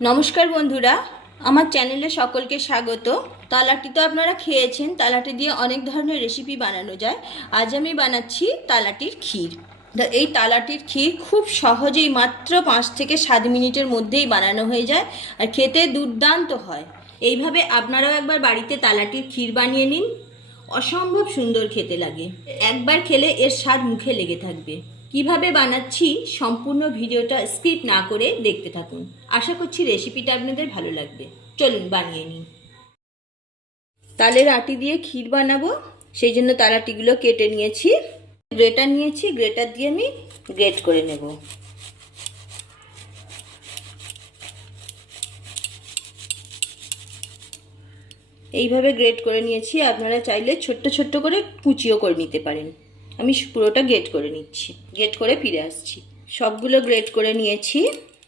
নমস্কার বন্ধুরা, আমার চ্যানেলে সকলকে স্বাগত। তালাটি তো আপনারা খেয়েছেন, তালাটি দিয়ে অনেক ধরনের রেসিপি বানানো যায়। আজ আমি বানাচ্ছি তালাটির ক্ষীর। এই তালাটির ক্ষীর খুব সহজেই মাত্র 5 থেকে 7 মিনিটের মধ্যেই বানানো হয়ে যায় আর খেতে দুর্দান্ত হয়। এইভাবে আপনারাও একবার বাড়িতে তালাটির ক্ষীর বানিয়ে নিন, অসম্ভব সুন্দর খেতে লাগে। একবার খেলে এর স্বাদ মুখে লেগে থাকবে। কিভাবে বানাচ্ছি সম্পূর্ণ ভিডিওটা স্কিপ না করে দেখতে থাকুন। আশা করছি রেসিপিটা আপনাদের ভালো লাগবে। চলুন বানিয়ে নিই। তালের আটি দিয়ে ক্ষীর বানাবো, সেই জন্য তাল আটিগুলো কেটে নিয়েছি। গ্রেটার নিয়েছি, গ্রেটার দিয়ে আমি গ্রেট করে নেব। এইভাবে গ্রেট করে নিয়েছি। আপনারা চাইলে ছোট্ট ছোট্ট করে কুচিও করে নিতে পারেন। আমি পুরোটা গ্রেট করে নিচ্ছি, গ্রেট করে ফিরে আসছি। সবগুলো গ্রেট করে নিয়েছি।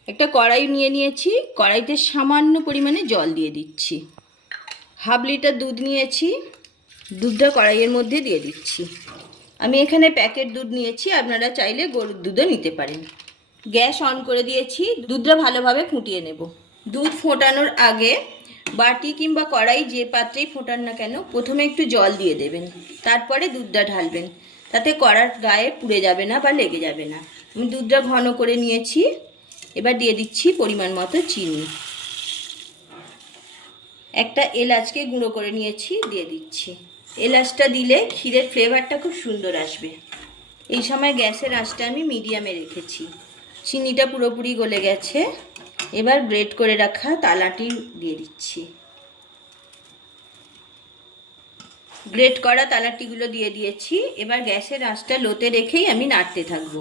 একটা কড়াই নিয়ে নিয়েছি, কড়াইতে সামান্য পরিমাণে জল দিয়ে দিচ্ছি। হাফ লিটার দুধ নিয়েছি, দুধটা কড়াইয়ের মধ্যে দিয়ে দিচ্ছি। আমি এখানে প্যাকেট দুধ নিয়েছি, আপনারা চাইলে গরুর দুধও নিতে পারেন। গ্যাস অন করে দিয়েছি, দুধটা ভালোভাবে ফুটিয়ে নেব। দুধ ফোটানোর আগে বাটি কিংবা কড়াই যে পাত্রেই ফোটান না কেন, প্রথমে একটু জল দিয়ে দেবেন, তারপরে দুধটা ঢালবেন। তাতে কড়ার গায়ে পুড়ে যাবে না বা লেগে যাবে না। আমি দুধটা ঘন করে নিয়েছি। এবার দিয়ে দিচ্ছি পরিমাণ মতো চিনি। একটা এলাচকে গুঁড়ো করে নিয়েছি, দিয়ে দিচ্ছি। এলাচটা দিলে ক্ষীরের ফ্লেভারটা খুব সুন্দর আসবে। এই সময় গ্যাসের আঁচটা আমি মিডিয়ামে রেখেছি। চিনিটা পুরোপুরি গলে গেছে। এবার গ্রেট করে রাখা তালাটি দিয়ে দিচ্ছি। গ্রেট করা তালাটিগুলো দিয়ে দিয়েছি। এবার গ্যাসের আঁচটা লোতে রেখেই আমি নাড়তে থাকবো।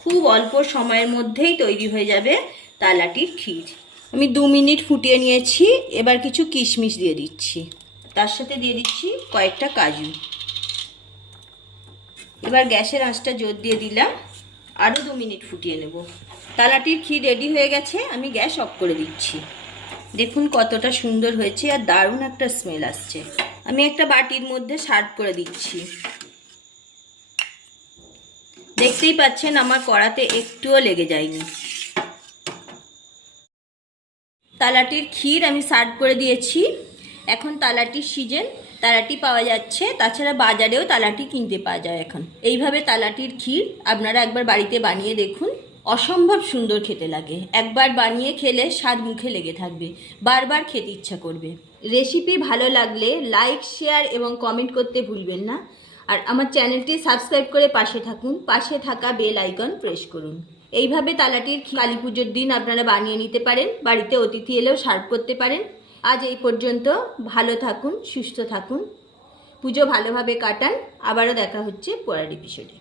খুব অল্প সময়ের মধ্যেই তৈরি হয়ে যাবে তালাটির ক্ষীর। আমি 2 মিনিট ফুটিয়ে নিয়েছি। এবার কিছু কিশমিশ দিয়ে দিচ্ছি, তার সাথে দিয়ে দিচ্ছি কয়েকটা কাজু। এবার গ্যাসের আঁচটা জোর দিয়ে দিলাম, আরও 2 মিনিট ফুটিয়ে নেব। তালাটির ক্ষীর রেডি হয়ে গেছে। আমি গ্যাস অফ করে দিচ্ছি। দেখুন কতটা সুন্দর হয়েছে আর দারুণ একটা স্মেল আসছে। আমি একটা বাটির মধ্যে সার্ভ করে দিচ্ছি। দেখতেই পাচ্ছেন আমার কড়াতে একটুও লেগে যায়নি। তালাটির ক্ষীর আমি সার্ভ করে দিয়েছি। এখন তালাটির সিজন, তালাটি পাওয়া যাচ্ছে। তাছাড়া বাজারেও তালাটি কিনতে পাওয়া যায় এখন। এইভাবে তালাটির ক্ষীর আপনারা একবার বাড়িতে বানিয়ে দেখুন, অসম্ভব সুন্দর খেতে লাগে। একবার বানিয়ে খেলে স্বাদ মুখে লেগে থাকবে, বারবার খেতে ইচ্ছা করবে। রেসিপি ভালো লাগলে লাইক, শেয়ার এবং কমেন্ট করতে ভুলবেন না। আর আমার চ্যানেলটি সাবস্ক্রাইব করে পাশে থাকুন। পাশে থাকা বেল আইকন প্রেস করুন। এইভাবে তালাটির কালী পুজোর দিন আপনারা বানিয়ে নিতে পারেন। বাড়িতে অতিথি এলেও সার্ভ করতে পারেন। আজ এই পর্যন্ত। ভালো থাকুন, সুস্থ থাকুন, পুজো ভালোভাবে কাটান। আবারও দেখা হচ্ছে পরের এপিসোডে।